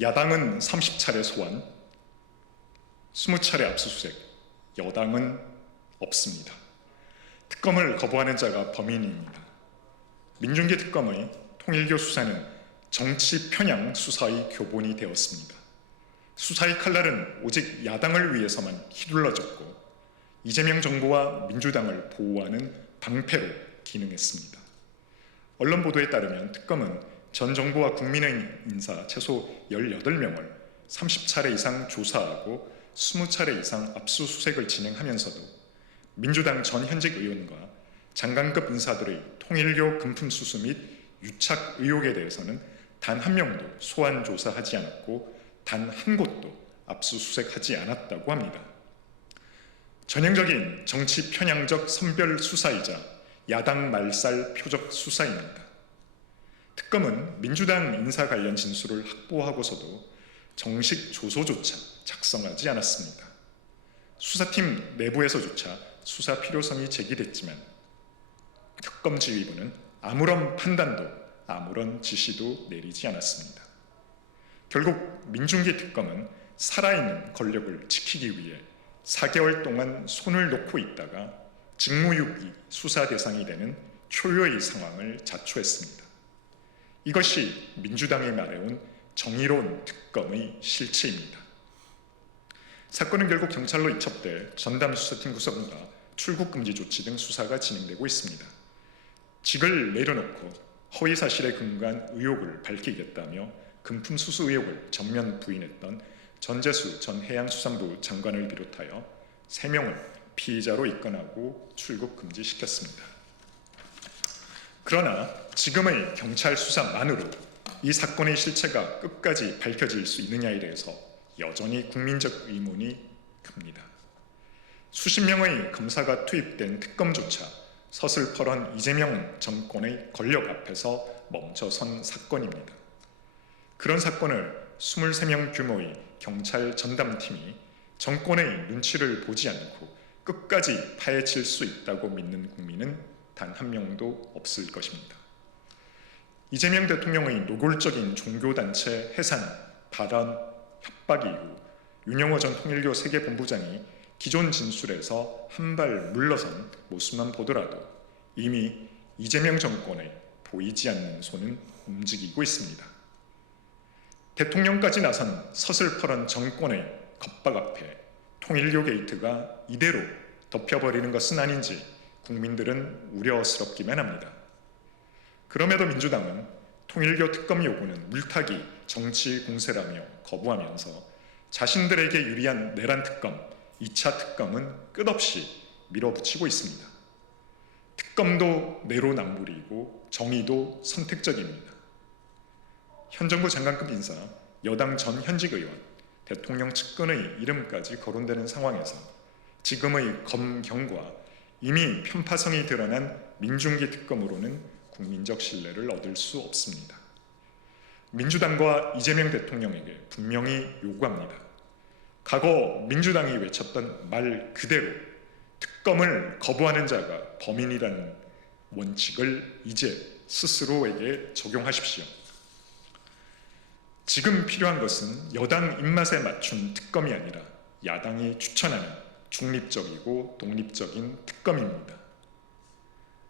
야당은 30차례 소환, 20차례 압수수색, 여당은 없습니다. 특검을 거부하는 자가 범인입니다. 민중기 특검의 통일교 수사는 정치 편향 수사의 교본이 되었습니다. 수사의 칼날은 오직 야당을 위해서만 휘둘러졌고 이재명 정부와 민주당을 보호하는 방패로 기능했습니다. 언론 보도에 따르면 특검은 전 정부와 국민의힘 인사 최소 18명을 30차례 이상 조사하고 20차례 이상 압수수색을 진행하면서도 민주당 전 현직 의원과 장관급 인사들의 통일교 금품 수수 및 유착 의혹에 대해서는 단 한 명도 소환 조사하지 않았고 단 한 곳도 압수수색하지 않았다고 합니다. 전형적인 정치 편향적 선별 수사이자 야당 말살 표적 수사입니다. 특검은 민주당 인사 관련 진술을 확보하고서도 정식 조서조차 작성하지 않았습니다. 수사팀 내부에서조차 수사 필요성이 제기됐지만 특검 지휘부는 아무런 판단도 아무런 지시도 내리지 않았습니다. 결국 민중기 특검은 살아있는 권력을 지키기 위해 4개월 동안 손을 놓고 있다가 직무유기 수사 대상이 되는 초유의 상황을 자초했습니다. 이것이 민주당이 말해온 정의로운 특검의 실체입니다. 사건은 결국 경찰로 이첩돼 전담수사팀 구성과 출국금지 조치 등 수사가 진행되고 있습니다. 직을 내려놓고 허위사실에 근거한 의혹을 밝히겠다며 금품 수수 의혹을 전면 부인했던 전재수 전 해양수산부 장관을 비롯하여 3명을 피의자로 입건하고 출국금지시켰습니다. 그러나 지금의 경찰 수사만으로 이 사건의 실체가 끝까지 밝혀질 수 있느냐에 대해서 여전히 국민적 의문이 큽니다. 수십 명의 검사가 투입된 특검조차 서슬퍼런 이재명 정권의 권력 앞에서 멈춰선 사건입니다. 그런 사건을 23명 규모의 경찰 전담팀이 정권의 눈치를 보지 않고 끝까지 파헤칠 수 있다고 믿는 국민은 단 한 명도 없을 것입니다. 이재명 대통령의 노골적인 종교단체 해산, 발언, 협박 이후 윤영호 전 통일교 세계본부장이 기존 진술에서 한 발 물러선 모습만 보더라도 이미 이재명 정권의 보이지 않는 손은 움직이고 있습니다. 대통령까지 나선 서슬퍼런 정권의 겁박 앞에 통일교 게이트가 이대로 덮여버리는 것은 아닌지 국민들은 우려스럽기만 합니다. 그럼에도 민주당은 통일교 특검 요구는 물타기 정치 공세라며 거부하면서 자신들에게 유리한 내란 특검, 2차 특검은 끝없이 밀어붙이고 있습니다. 특검도 내로남불이고 정의도 선택적입니다. 현 정부 장관급 인사, 여당 전 현직 의원, 대통령 측근의 이름까지 거론되는 상황에서 지금의 검경과 이미 편파성이 드러난 민중기 특검으로는 국민적 신뢰를 얻을 수 없습니다. 민주당과 이재명 대통령에게 분명히 요구합니다. 과거 민주당이 외쳤던 말 그대로 특검을 거부하는 자가 범인이라는 원칙을 이제 스스로에게 적용하십시오. 지금 필요한 것은 여당 입맛에 맞춘 특검이 아니라 야당이 추천하는 중립적이고 독립적인 특검입니다.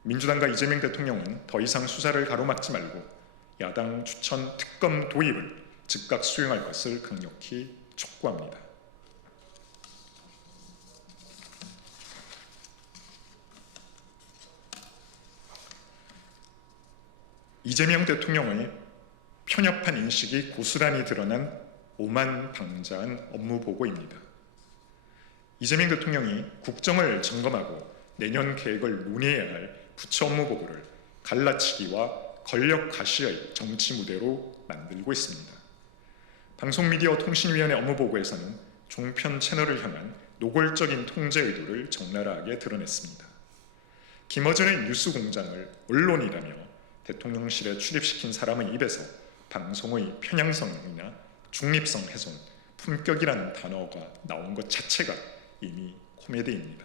민주당과 이재명 대통령은 더 이상 수사를 가로막지 말고 야당 추천 특검 도입을 즉각 수용할 것을 강력히 촉구합니다. 이재명 대통령의 편협한 인식이 고스란히 드러난 오만방자한 업무보고입니다. 이재명 대통령이 국정을 점검하고 내년 계획을 논의해야 할 부처 업무보고를 갈라치기와 권력 가시의 정치 무대로 만들고 있습니다. 방송미디어통신위원회 업무보고에서는 종편 채널을 향한 노골적인 통제 의도를 적나라하게 드러냈습니다. 김어준의 뉴스공장을 언론이라며 대통령실에 출입시킨 사람의 입에서 방송의 편향성이나 중립성 훼손, 품격이라는 단어가 나온 것 자체가 이미 코미디입니다.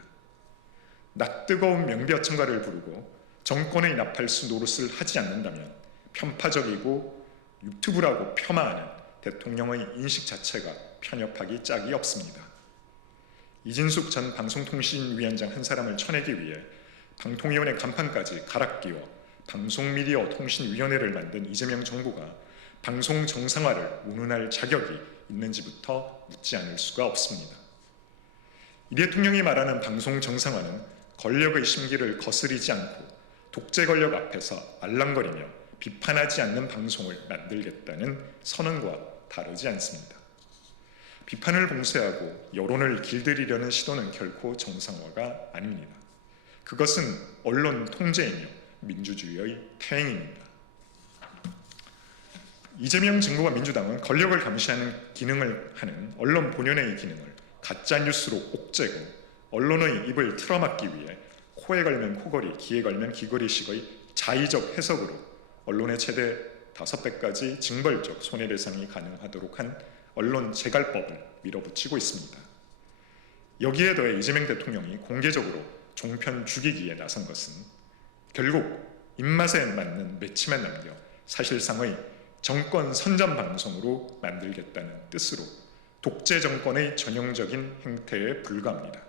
낯뜨거운 명비어천가를 부르고 정권의 나팔수 노릇을 하지 않는다면 편파적이고 유튜브라고 폄하하는 대통령의 인식 자체가 편협하기 짝이 없습니다. 이진숙 전 방송통신위원장 한 사람을 쳐내기 위해 방통위원회 간판까지 갈아끼워 방송미디어통신위원회를 만든 이재명 정부가 방송 정상화를 운운할 자격이 있는지부터 묻지 않을 수가 없습니다. 이 대통령이 말하는 방송 정상화는 권력의 심기를 거스리지 않고 독재 권력 앞에서 알랑거리며 비판하지 않는 방송을 만들겠다는 선언과 다르지 않습니다. 비판을 봉쇄하고 여론을 길들이려는 시도는 결코 정상화가 아닙니다. 그것은 언론 통제이며 민주주의의 퇴행입니다. 이재명 정부와 민주당은 권력을 감시하는 기능을 하는 언론 본연의 기능을 가짜뉴스로 옥죄고 언론의 입을 틀어막기 위해 코에 걸면 코걸이, 귀에 걸면 귀걸이식의 자의적 해석으로 언론의 최대 5배까지 징벌적 손해배상이 가능하도록 한 언론 재갈법을 밀어붙이고 있습니다. 여기에 더해 이재명 대통령이 공개적으로 종편 죽이기에 나선 것은 결국 입맛에 맞는 매치만 남겨 사실상의 정권 선전 방송으로 만들겠다는 뜻으로 독재 정권의 전형적인 행태에 불과합니다.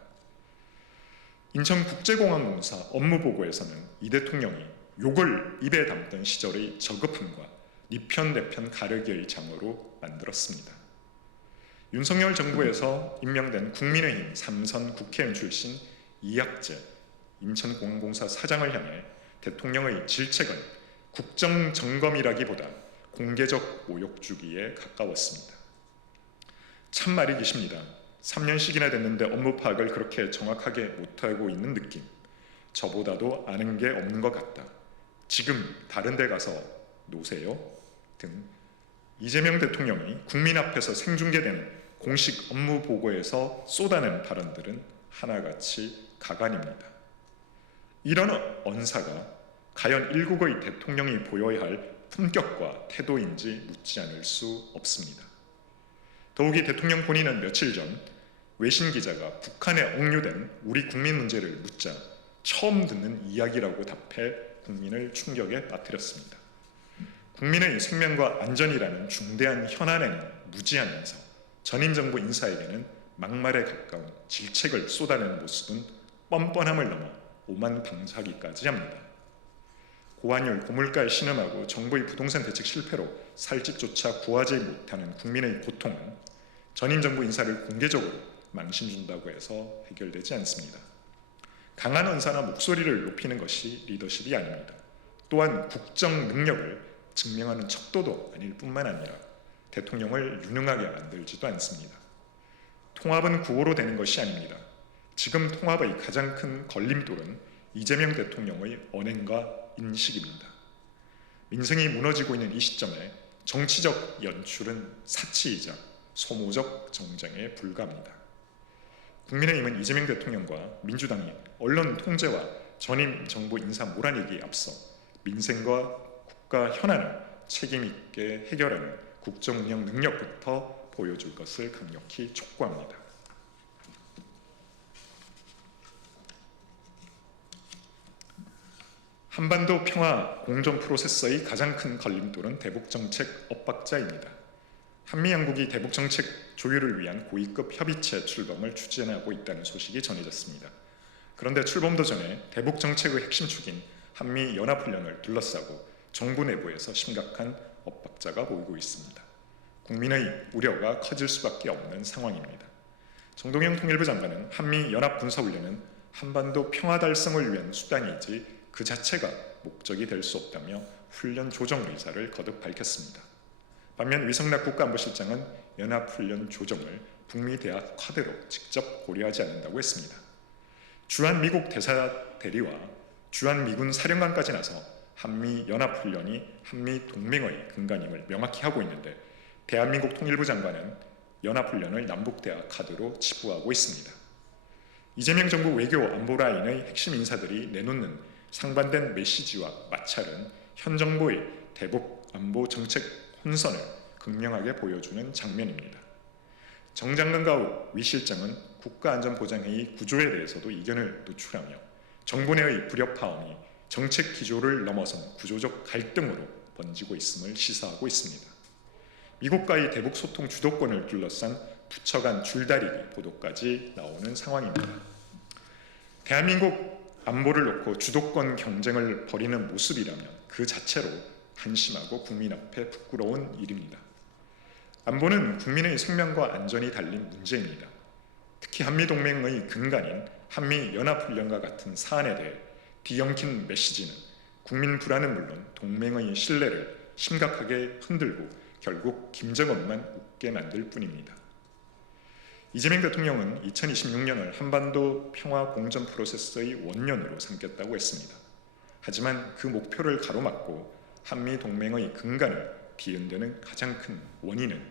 인천국제공항공사 업무보고에서는 이 대통령이 욕을 입에 담던 시절의 저급함과 니편 내편 가르기의 장어로 만들었습니다. 윤석열 정부에서 임명된 국민의힘 3선 국회의원 출신 이학재 인천공항공사 사장을 향해 대통령의 질책은 국정점검이라기보다 공개적 모욕 주기에 가까웠습니다. 참말이 기십니다. 3년씩이나 됐는데 업무 파악을 그렇게 정확하게 못하고 있는 느낌. 저보다도 아는 게 없는 것 같다. 지금 다른 데 가서 노세요? 등 이재명 대통령이 국민 앞에서 생중계되는 공식 업무 보고에서 쏟아낸 발언들은 하나같이 가관입니다. 이런 언사가 과연 일국의 대통령이 보여야 할 품격과 태도인지 묻지 않을 수 없습니다. 더욱이 대통령 본인은 며칠 전 외신 기자가 북한에 억류된 우리 국민 문제를 묻자 처음 듣는 이야기라고 답해 국민을 충격에 빠뜨렸습니다. 국민의 생명과 안전이라는 중대한 현안에는 무지하면서 전임 정부 인사에게는 막말에 가까운 질책을 쏟아내는 모습은 뻔뻔함을 넘어 오만방자하기까지 합니다. 고환율, 고물가에 신음하고 정부의 부동산 대책 실패로 살 집조차 구하지 못하는 국민의 고통은 전임 정부 인사를 공개적으로 망신 준다고 해서 해결되지 않습니다. 강한 언사나 목소리를 높이는 것이 리더십이 아닙니다. 또한 국정 능력을 증명하는 척도도 아닐 뿐만 아니라 대통령을 유능하게 만들지도 않습니다. 통합은 구호로 되는 것이 아닙니다. 지금 통합의 가장 큰 걸림돌은 이재명 대통령의 언행과 인식입니다. 민생이 무너지고 있는 이 시점에 정치적 연출은 사치이자 소모적 정쟁에 불과합니다. 국민의힘은 이재명 대통령과 민주당이 언론 통제와 전임 정부 인사 몰아내기에 앞서 민생과 국가 현안을 책임 있게 해결하는 국정 운영 능력부터 보여줄 것을 강력히 촉구합니다. 한반도 평화 공정 프로세스의 가장 큰 걸림돌은 대북정책 엇박자입니다. 한미 양국이 대북정책 조율을 위한 고위급 협의체 출범을 추진하고 있다는 소식이 전해졌습니다. 그런데 출범도 전에 대북정책의 핵심 축인 한미 연합훈련을 둘러싸고 정부 내부에서 심각한 엇박자가 보이고 있습니다. 국민의 우려가 커질 수밖에 없는 상황입니다. 정동영 통일부 장관은 한미 연합군사훈련은 한반도 평화 달성을 위한 수단이지 그 자체가 목적이 될 수 없다며 훈련 조정 의사를 거듭 밝혔습니다. 반면 위성락 국가안보실장은 연합훈련 조정을 북미 대화 카드로 직접 고려하지 않는다고 했습니다. 주한 미국 대사 대리와 주한 미군 사령관까지 나서 한미 연합훈련이 한미 동맹의 근간임을 명확히 하고 있는데 대한민국 통일부 장관은 연합훈련을 남북대화 카드로 치부하고 있습니다. 이재명 정부 외교 안보 라인의 핵심 인사들이 내놓는 상반된 메시지와 마찰은 현 정부의 대북 안보 정책 혼선을 극명하게 보여주는 장면입니다. 정 장관과 위 실장은 국가안전보장회의 구조에 대해서도 이견을 노출하며 정부 내의 불협화음이 정책 기조를 넘어선 구조적 갈등으로 번지고 있음을 시사하고 있습니다. 미국과의 대북 소통 주도권을 둘러싼 부처 간 줄다리기 보도까지 나오는 상황입니다. 대한민국 안보를 놓고 주도권 경쟁을 벌이는 모습이라면 그 자체로 한심하고 국민 앞에 부끄러운 일입니다. 안보는 국민의 생명과 안전이 달린 문제입니다. 특히 한미동맹의 근간인 한미연합훈련과 같은 사안에 대해 뒤엉킨 메시지는 국민 불안은 물론 동맹의 신뢰를 심각하게 흔들고 결국 김정은만 웃게 만들 뿐입니다. 이재명 대통령은 2026년을 한반도 평화 공전 프로세스의 원년으로 삼겠다고 했습니다. 하지만 그 목표를 가로막고 한미 동맹의 근간을 뒤흔드는 가장 큰 원인은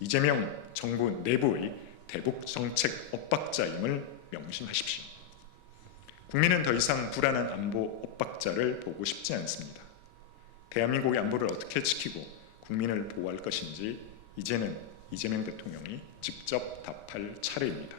이재명 정부 내부의 대북 정책 엇박자임을 명심하십시오. 국민은 더 이상 불안한 안보 엇박자를 보고 싶지 않습니다. 대한민국의 안보를 어떻게 지키고 국민을 보호할 것인지 이제는 이재명 대통령이 직접 답할 차례입니다.